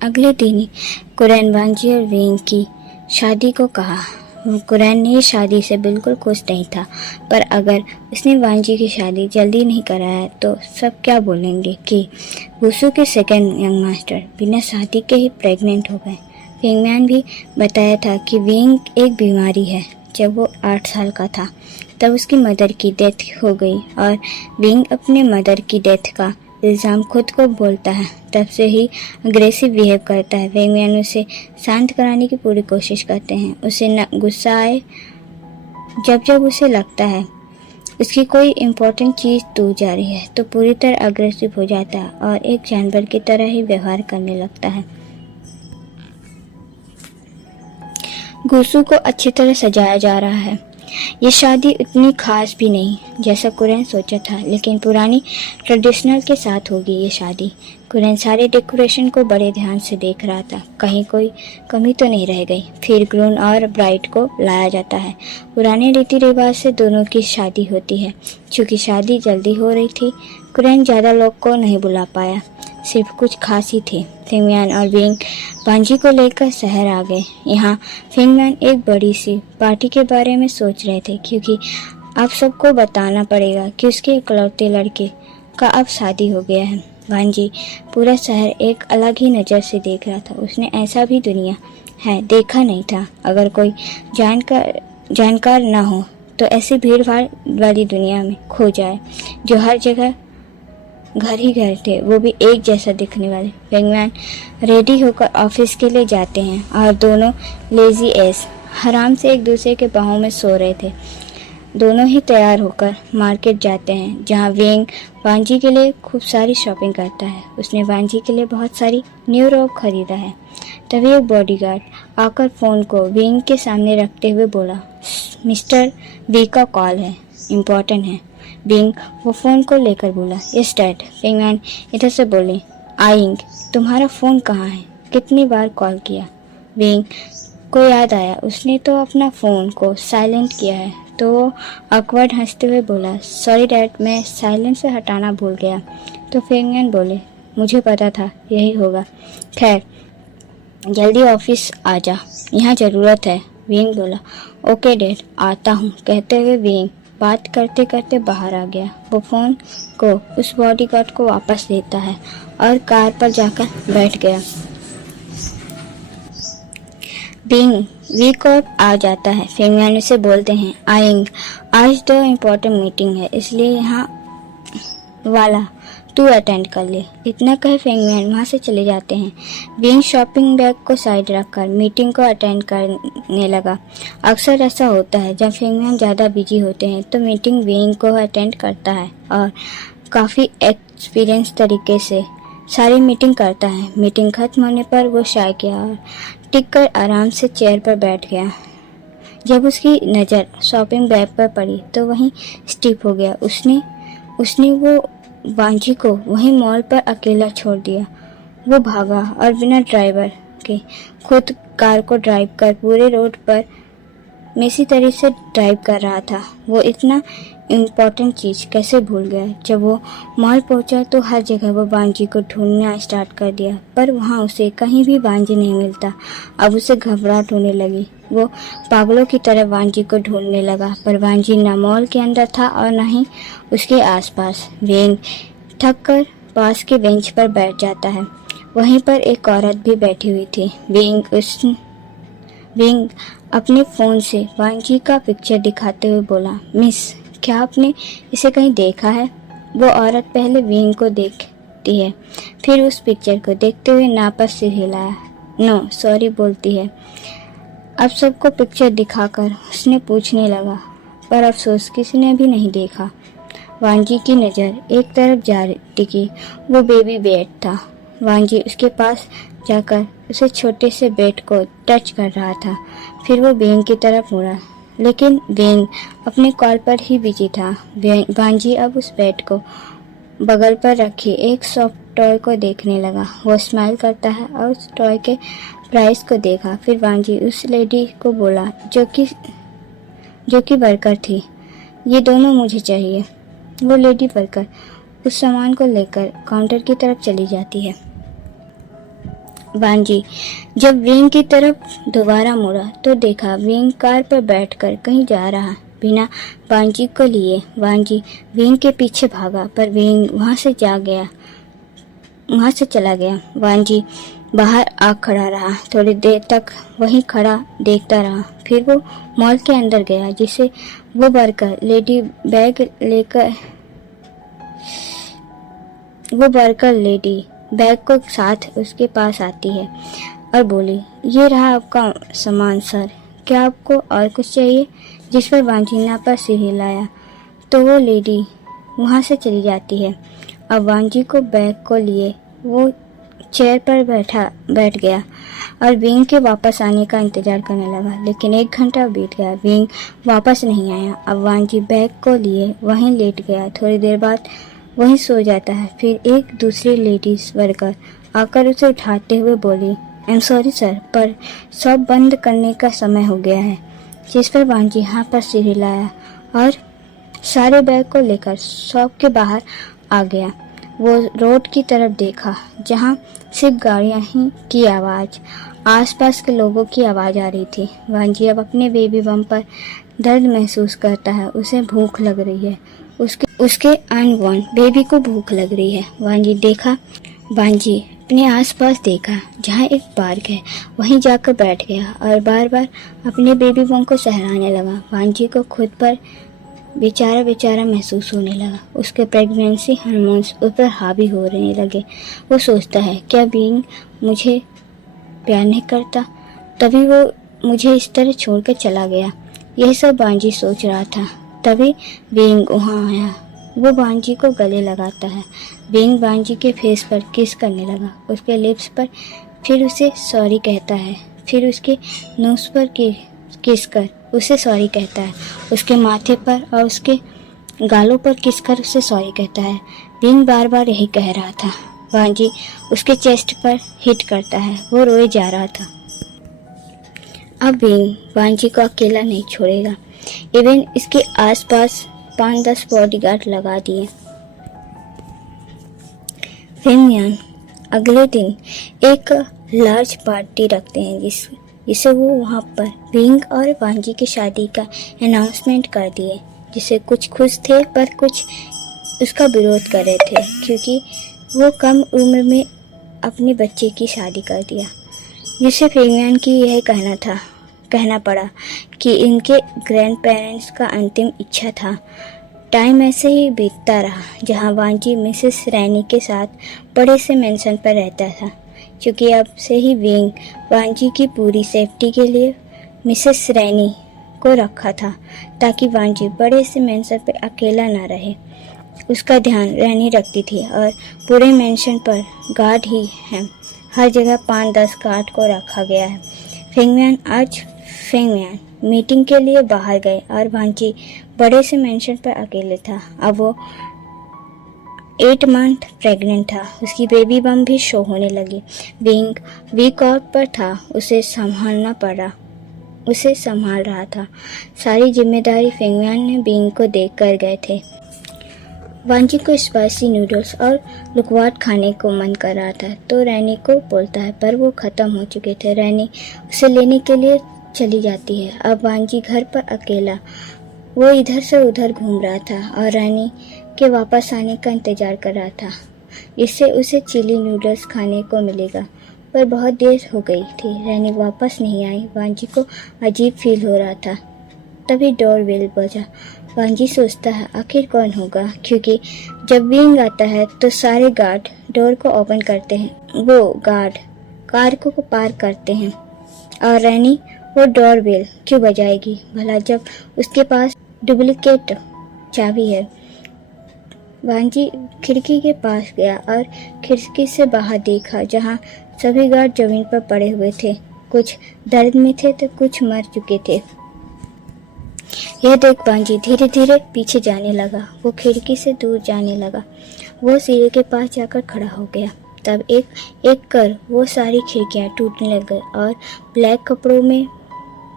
अगले दिन ही कुरैन वांजी और विंग की शादी को कहा। कुरैन ने शादी से बिल्कुल खुश नहीं था, पर अगर उसने वांजी की शादी जल्दी नहीं कराया तो सब क्या बोलेंगे कि वुसू के सेकंड यंग मास्टर बिना शादी के ही प्रेग्नेंट हो गए। विंगमैन भी बताया था कि विंग एक बीमारी है। जब वो 8 साल का था तब उसकी मदर की डेथ हो गई और विंग अपने मदर की डेथ का इल्ज़ाम खुद को बोलता है। तब से ही अग्रेसिव बिहेव करता है। विंगमैन उसे शांत कराने की पूरी कोशिश करते हैं। उसे न गुस्सा आए, जब जब उसे लगता है उसकी कोई इम्पोर्टेंट चीज़ टूट जा रही है तो पूरी तरह अग्रेसिव हो जाता है और एक जानवर की तरह ही व्यवहार करने लगता है। गुसू को अच्छी तरह सजाया जा रहा है। ये शादी उतनी खास भी नहीं जैसा कुरैन सोचा था, लेकिन पुरानी ट्रेडिशनल के साथ होगी ये शादी। कुरैन सारे डेकोरेशन को बड़े ध्यान से देख रहा था, कहीं कोई कमी तो नहीं रह गई। फिर ग्रूम और ब्राइड को लाया जाता है। पुराने रीति रिवाज से दोनों की शादी होती है। चूँकि शादी जल्दी हो रही थी, कुरैन ज़्यादा लोग को नहीं बुला पाया, सिर्फ कुछ खास ही थे। फिंगमैन और विंग वांजी को लेकर शहर आ गए। यहाँ फिंगमैन एक बड़ी सी पार्टी के बारे में सोच रहे थे, क्योंकि अब सबको बताना पड़ेगा कि उसके इकलौते लड़के का अब शादी हो गया है। वांजी पूरा शहर एक अलग ही नज़र से देख रहा था। उसने ऐसा भी दुनिया है देखा नहीं था। अगर कोई जानकार ना हो तो ऐसी भीड़ भाड़ वाली दुनिया में खो जाए, जो हर जगह घर ही घर थे, वो भी एक जैसा दिखने वाले। विंगमैन रेडी होकर ऑफिस के लिए जाते हैं और दोनों लेजी एस आराम से एक दूसरे के बाहों में सो रहे थे। दोनों ही तैयार होकर मार्केट जाते हैं, जहां विंग वांजी के लिए खूब सारी शॉपिंग करता है। उसने वांजी के लिए बहुत सारी न्यू रोब खरीदा है। तभी एक बॉडीगार्ड आकर फ़ोन को विंग के सामने रखते हुए बोला, मिस्टर वी का कॉल है, इम्पोर्टेंट है। विंग वो फ़ोन को लेकर बोला, यस डैड। विंगमैन इधर से बोले, आइंग, तुम्हारा फ़ोन कहाँ है? कितनी बार कॉल किया? विंग को याद आया उसने तो अपना फ़ोन को साइलेंट किया है, तो वो ऑकवर्ड हंसते हुए बोला, सॉरी डैड, मैं साइलेंट से हटाना भूल गया। तो विंगमैन बोले, मुझे पता था यही होगा, खैर जल्दी ऑफिस आ जा, यहाँ ज़रूरत है। विंग बोला, ओके डैड, आता हूँ। कहते हुए विंग बात करते करते बाहर आ गया। वो फ़ोन को उस बॉडीगार्ड को वापस देता है और कार पर जाकर बैठ गया। विंग वीक और आ जाता है। फिंगमैन उसे बोलते हैं, आइंग, आज तो इम्पोर्टेंट मीटिंग है, इसलिए यहाँ वाला तू अटेंड कर ले। इतना कहे फिंगमैन वहाँ से चले जाते हैं। विंग शॉपिंग बैग को साइड रखकर मीटिंग को अटेंड करने लगा। अक्सर ऐसा होता है, जब फिंगमैन ज़्यादा बिजी होते हैं तो मीटिंग विंग को अटेंड करता है और काफ़ी एक्सपीरियंस तरीके से सारी मीटिंग करता है। मीटिंग खत्म होने पर वो चाय किया और टिक कर आराम से चेयर पर बैठ गया। जब उसकी नज़र शॉपिंग बैग पर पड़ी तो वहीं स्टिप हो गया। उसने वो वांजी को वहीं मॉल पर अकेला छोड़ दिया। वो भागा और बिना ड्राइवर के खुद कार को ड्राइव कर पूरे रोड पर मेसी तरीके से ड्राइव कर रहा था। वो इतना इम्पोर्टेंट चीज़ कैसे भूल गया। जब वो मॉल पहुंचा तो हर जगह वो वांजी को ढूंढना स्टार्ट कर दिया, पर वहां उसे कहीं भी वांजी नहीं मिलता। अब उसे घबराहट होने लगी। वो पागलों की तरह वांजी को ढूंढने लगा, पर वांजी न मॉल के अंदर था और न ही उसके आसपास। विंग थक कर पास के बेंच पर बैठ जाता है। वहीं पर एक औरत भी बैठी हुई थी। विंग अपने फ़ोन से वांजी का पिक्चर दिखाते हुए बोला, मिस, क्या आपने इसे कहीं देखा है? वो औरत पहले विंग को देखती है, फिर उस पिक्चर को देखते हुए नापस सिर हिलाया। नो सॉरी बोलती है। अब सबको पिक्चर दिखाकर उसने पूछने लगा, पर अफसोस किसी ने भी नहीं देखा। वांजी की नज़र एक तरफ जा टिकी। वो बेबी बेड था। वांजी उसके पास जाकर उसे छोटे से बेड को टच कर रहा था। फिर वो विंग की तरफ मुड़ा, लेकिन विंग अपने कॉल पर ही बिजी था। वांजी अब उस बेड को बगल पर रखी एक सॉफ्ट टॉय को देखने लगा। वो स्माइल करता है और उस टॉय के प्राइस को देखा। फिर वांजी उस लेडी को बोला जो कि वर्कर थी, ये दोनों मुझे चाहिए। वो लेडी वर्कर उस सामान को लेकर काउंटर की तरफ चली जाती है। वांजी जब विंग की तरफ दोबारा मुड़ा तो देखा विंग कार पर बैठकर कहीं जा रहा बिना वांजी को लिए। वांजी विंग के पीछे भागा पर विंग वहां से चला गया। वांजी बाहर आ खड़ा रहा, थोड़ी देर तक वहीं खड़ा देखता रहा। फिर वो मॉल के अंदर गया, जिसे वो वर्कर लेडी बैग को साथ उसके पास आती है और बोली, ये रहा आपका सामान सर, क्या आपको और कुछ चाहिए? जिस पर वांजी ने पर सिर हिलाया तो वो लेडी वहां से चली जाती है। अब वांजी को बैग को लिए वो चेयर पर बैठ गया और विंग के वापस आने का इंतजार करने लगा, लेकिन 1 घंटा बीत गया, विंग वापस नहीं आया। अब वांजी बैग को लिए वहीं लेट गया, थोड़ी देर बाद वहीं सो जाता है। फिर एक दूसरी लेडीज वर्कर आकर उसे उठाते हुए बोली, आई एम सॉरी सर, पर शॉप बंद करने का समय हो गया है। जिस पर वांजी हाँ पर सिर हिलाया और सारे बैग को लेकर शॉप के बाहर आ गया। वो रोड की तरफ देखा, जहाँ सिर्फ गाड़ियां ही की आवाज, आसपास के लोगों की आवाज आ रही थी। वांजी अब अपने बेबी बम पर दर्द महसूस करता है। उसे भूख लग रही है, उसके अनबॉर्न बेबी को भूख लग रही है। वांजी अपने आसपास देखा, जहाँ एक पार्क है, वहीं जाकर बैठ गया और बार बार अपने बेबी बम को सहलाने लगा। वांजी को खुद पर बेचारा महसूस होने लगा। उसके प्रेगनेंसी हार्मोन्स उस पर हावी होने लगे। वो सोचता है, क्या बीइंग मुझे प्यार नहीं करता, तभी वो मुझे इस तरह छोड़कर चला गया। यह सब वांजी सोच रहा था। तभी बीइंग वहाँ आया। वो वांजी को गले लगाता है। बीइंग वांजी के फेस पर किस करने लगा, उसके लिप्स पर, फिर उसे सॉरी कहता है। फिर उसके नोज पर किस कर उसे सॉरी कहता है। उसके माथे पर और उसके गालों पर किस कर उसे सॉरी कहता है। बीइंग बार बार यही कह रहा था। वांजी उसके चेस्ट पर हिट करता है। वो रोए जा रहा था। अब बीइंग वांजी को अकेला नहीं छोड़ेगा। इवन इसके आसपास 5-10 बॉडीगार्ड लगा दिए। फेंगयान अगले दिन एक लार्ज पार्टी रखते हैं, जिसे वो वहाँ पर बीइंग और वांजी की शादी का अनाउंसमेंट कर दिए, जिसे कुछ खुश थे पर कुछ उसका विरोध कर रहे थे, क्योंकि वो कम उम्र में अपने बच्चे की शादी कर दिया। जिसे फेंगयान की यह कहना पड़ा कि इनके ग्रैंड पेरेंट्स का अंतिम इच्छा था। टाइम ऐसे ही बीतता रहा, जहाँ वांजी मिसेस रैनी के साथ बड़े से मेंशन पर रहता था, क्योंकि अब से ही विंग वांजी की पूरी सेफ्टी के लिए मिसेस रैनी को रखा था, ताकि वांजी बड़े से मेंशन पर अकेला ना रहे। उसका ध्यान रैनी रखती थी और पूरे मेंशन पर गार्ड ही हैं। हर जगह 5-10 गार्ड को रखा गया है। फेंगयान मीटिंग के लिए बाहर गए और वांजी बड़े से मेंशन पर अकेले था। अब वो 8 मंथ प्रेग्नेंट था। उसकी बेबी बम भी शो होने लगी। विंग वीक आउट पर था। उसे संभाल रहा था। सारी जिम्मेदारी फेंगयान ने विंग को देख कर गए थे। वांजी को स्पाइसी नूडल्स और लुकवाट खाने को मन कर रहा था, तो रैनी को बोलता है, पर वो खत्म हो चुके थे। रैनी उसे लेने के लिए चली जाती है। अब वांजी घर पर अकेला, वो इधर से उधर घूम रहा था और रैनी के वापस आने का इंतजार कर रहा था। इससे उसे चिली नूडल्स खाने को मिलेगा, पर बहुत देर हो गई थी। रैनी वापस नहीं आई। वांजी को अजीब फील हो रहा था। तभी डोर बेल बजा। वांजी सोचता है, आखिर कौन होगा, क्योंकि जब विंग आता है तो सारे गार्ड डोर को ओपन करते हैं। वो गार्ड कार को पार करते हैं और रैनी वो डोर बेल क्यों बजाएगी भला, जब उसके पास डुप्लीकेट चाबी है। वांजी खिड़की के पास गया और खिड़की से बाहर देखा, जहाँ सभी गार्ड जमीन पर पड़े हुए थे। कुछ दर्द में थे तो कुछ मर चुके थे। यह देख वांजी धीरे धीरे पीछे जाने लगा। वो खिड़की से दूर जाने लगा। वो सीढ़ी के पास जाकर खड़ा हो गया। तब एक एक कर वो सारी खिड़कियां टूटने लग गई और ब्लैक कपड़ों में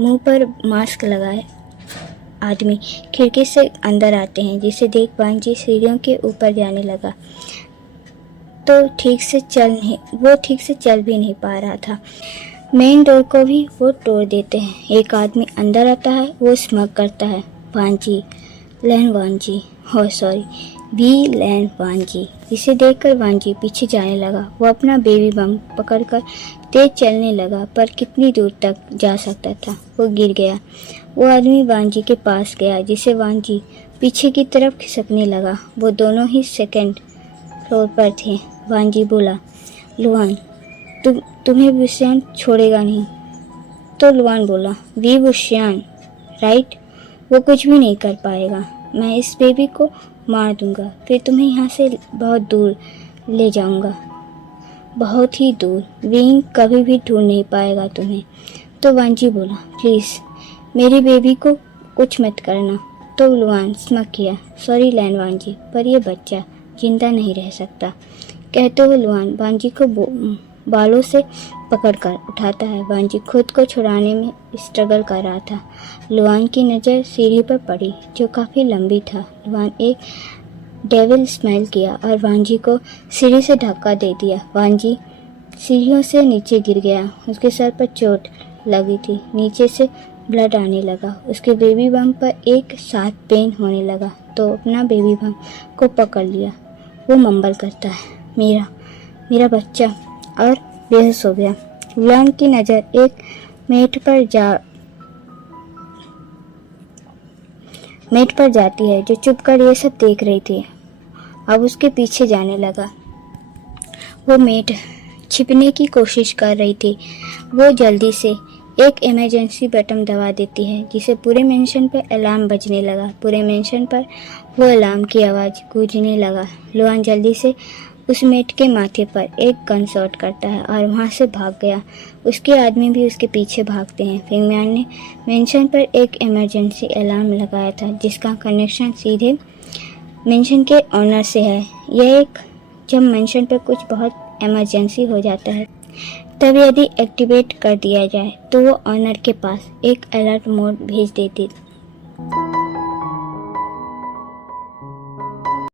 मुंह पर मास्क लगाए आदमी खिड़की से अंदर आते हैं, जिसे देख वांजी सीढ़ियों के ऊपर जाने लगा। तो ठीक से चल भी नहीं पा रहा था। मेन डोर को भी वो तोड़ देते हैं। एक आदमी अंदर आता है, वो स्मग करता है, वांजी लैन वांजी, हो सॉरी वी लैन वांजी। इसे देखकर वांजी पीछे जाने लगा। वो अपना बेबी बम पकड़कर तेज चलने लगा, पर कितनी दूर तक जा सकता था। वो गिर गया। वो आदमी वांजी के पास गया, जिसे वांजी पीछे की तरफ खिसकने लगा। वो दोनों ही सेकंड फ्लोर पर थे। वांजी बोला, लुआन तुम्हें बुशियान छोड़ेगा नहीं। तो लुआन बोला, वी बुशियान राइट, वो कुछ भी नहीं कर पाएगा। मैं इस बेबी को मार दूंगा, फिर तुम्हें यहाँ से बहुत दूर ले जाऊंगा, बहुत ही दूर। विंग कभी भी ढूंढ नहीं पाएगा तुम्हें। तो वांजी बोला, प्लीज़ मेरी बेबी को कुछ मत करना। तो लुआन स्मक किया, सॉरी लैन वांजी, पर यह बच्चा जिंदा नहीं रह सकता। कहते हुए लुआन वांजी को बालों से पकड़कर उठाता है। वांजी खुद को छुड़ाने में स्ट्रगल कर रहा था। लुआन की नज़र सीढ़ी पर पड़ी, जो काफ़ी लंबी था। लुआन एक डेविल स्माइल किया और वांजी को सीढ़ी से धक्का दे दिया। वांजी सीढ़ियों से नीचे गिर गया। उसके सर पर चोट लगी थी, नीचे से ब्लड आने लगा। उसके बेबी बम पर एक साथ पेन होने लगा, तो अपना बेबी बम को पकड़ लिया। वो मंबल करता है, मेरा बच्चा, और बेहोश हो गया। लुआन की नज़र एक मेट पर जाती है, जो चुपकर ये सब देख रही थी। अब उसके पीछे जाने लगा। वो मेट छिपने की कोशिश कर रही थी। वो जल्दी से एक इमरजेंसी बटन दबा देती है, जिसे पूरे मेंशन पर अलार्म बजने लगा। पूरे मेंशन पर वो अलार्म की आवाज़ गूंजने लगा। लुआन जल्दी से उस मेट के माथे पर एक गन शॉट करता है और वहाँ से भाग गया। उसके आदमी भी उसके पीछे भागते हैं। फिंगमैन ने मेंशन पर एक इमरजेंसी अलार्म लगाया था, जिसका कनेक्शन सीधे मेंशन के ऑनर से है। जब मेंशन पर कुछ बहुत इमरजेंसी हो जाता है, तब यदि एक्टिवेट कर दिया जाए, तो वो ऑनर के पास एक अलर्ट मोड भेज देती।